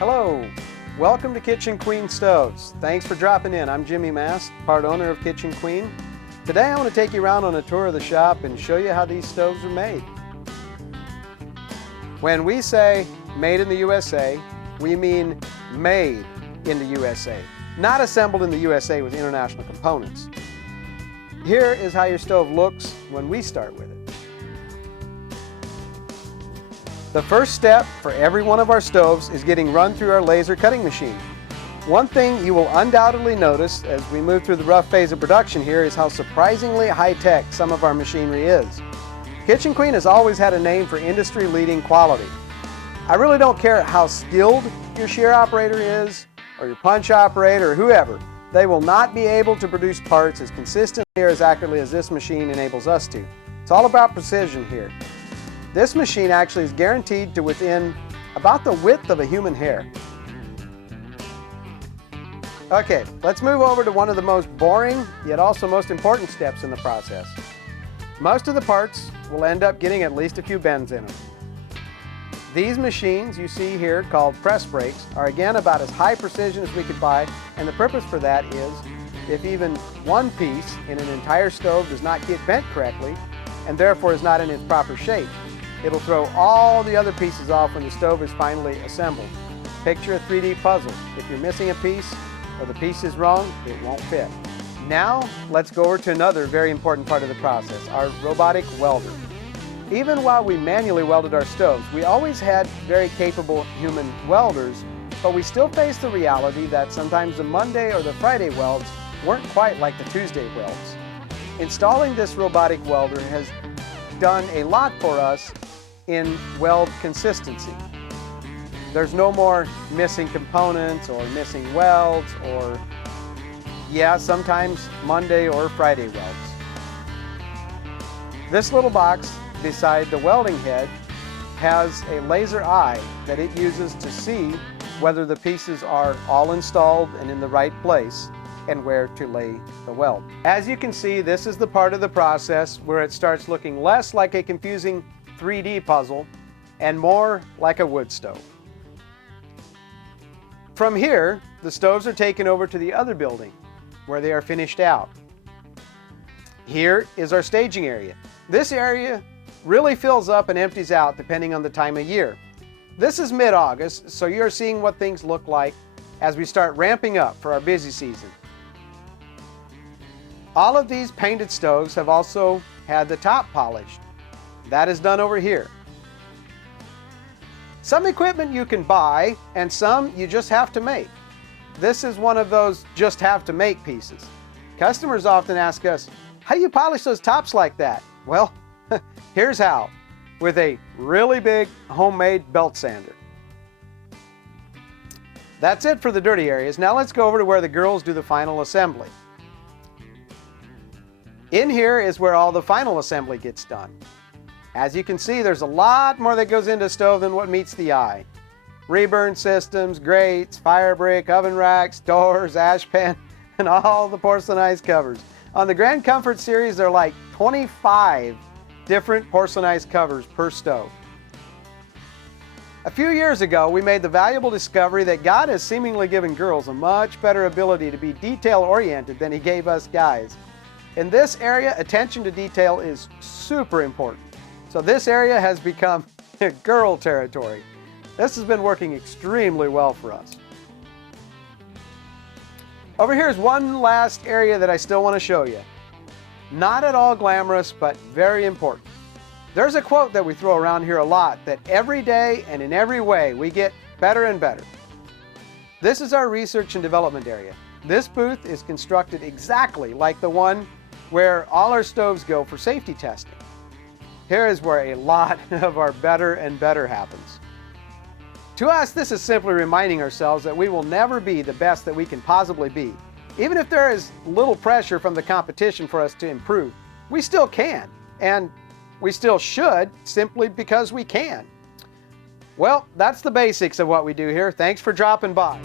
Hello, welcome to Kitchen Queen Stoves. Thanks for dropping in. I'm Jimmy Mast, part owner of Kitchen Queen. Today I want to take you around on a tour of the shop and show you how these stoves are made. When we say made in the USA, we mean made in the USA, not assembled in the USA with international components. Here is how your stove looks when we start with it. The first step for every one of our stoves is getting run through our laser cutting machine. One thing you will undoubtedly notice as we move through the rough phase of production here is how surprisingly high-tech some of our machinery is. Kitchen Queen has always had a name for industry-leading quality. I really don't care how skilled your shear operator is, or your punch operator, or whoever. They will not be able to produce parts as consistently or as accurately as this machine enables us to. It's all about precision here. This machine actually is guaranteed to within about the width of a human hair. Okay, let's move over to one of the most boring, yet also most important steps in the process. Most of the parts will end up getting at least a few bends in them. These machines you see here, called press brakes, are again about as high precision as we could buy, and the purpose for that is if even one piece in an entire stove does not get bent correctly, and therefore is not in its proper shape, it'll throw all the other pieces off when the stove is finally assembled. Picture a 3D puzzle. If you're missing a piece or the piece is wrong, it won't fit. Now let's go over to another very important part of the process, our robotic welder. Even while we manually welded our stoves, we always had very capable human welders, but we still face the reality that sometimes the Monday or the Friday welds weren't quite like the Tuesday welds. Installing this robotic welder has done a lot for us in weld consistency. There's no more missing components or missing welds or, yeah, sometimes Monday or Friday welds. This little box beside the welding head has a laser eye that it uses to see whether the pieces are all installed and in the right place and where to lay the weld. As you can see, this is the part of the process where it starts looking less like a confusing 3D puzzle and more like a wood stove. From here, the stoves are taken over to the other building where they are finished out. Here is our staging area. This area really fills up and empties out depending on the time of year. This is mid-August, so you're seeing what things look like as we start ramping up for our busy season. All of these painted stoves have also had the top polished. That is done over here. Some equipment you can buy and some you just have to make. This is one of those just have to make pieces. Customers often ask us, how do you polish those tops like that? Well, here's how, with a really big homemade belt sander. That's it for the dirty areas. Now let's go over to where the girls do the final assembly. In here is where all the final assembly gets done. As you can see, there's a lot more that goes into a stove than what meets the eye. Reburn systems, grates, fire brick, oven racks, doors, ash pan, and all the porcelainized covers. On the Grand Comfort series, there are like 25 different porcelainized covers per stove. A few years ago, we made the valuable discovery that God has seemingly given girls a much better ability to be detail-oriented than He gave us guys. In this area, attention to detail is super important. So this area has become girl territory. This has been working extremely well for us. Over here is one last area that I still want to show you. Not at all glamorous, but very important. There's a quote that we throw around here a lot, that every day and in every way we get better and better. This is our research and development area. This booth is constructed exactly like the one where all our stoves go for safety testing. Here is where a lot of our better and better happens. To us, this is simply reminding ourselves that we will never be the best that we can possibly be. Even if there is little pressure from the competition for us to improve, we still can, and we still should, simply because we can. Well, that's the basics of what we do here. Thanks for dropping by.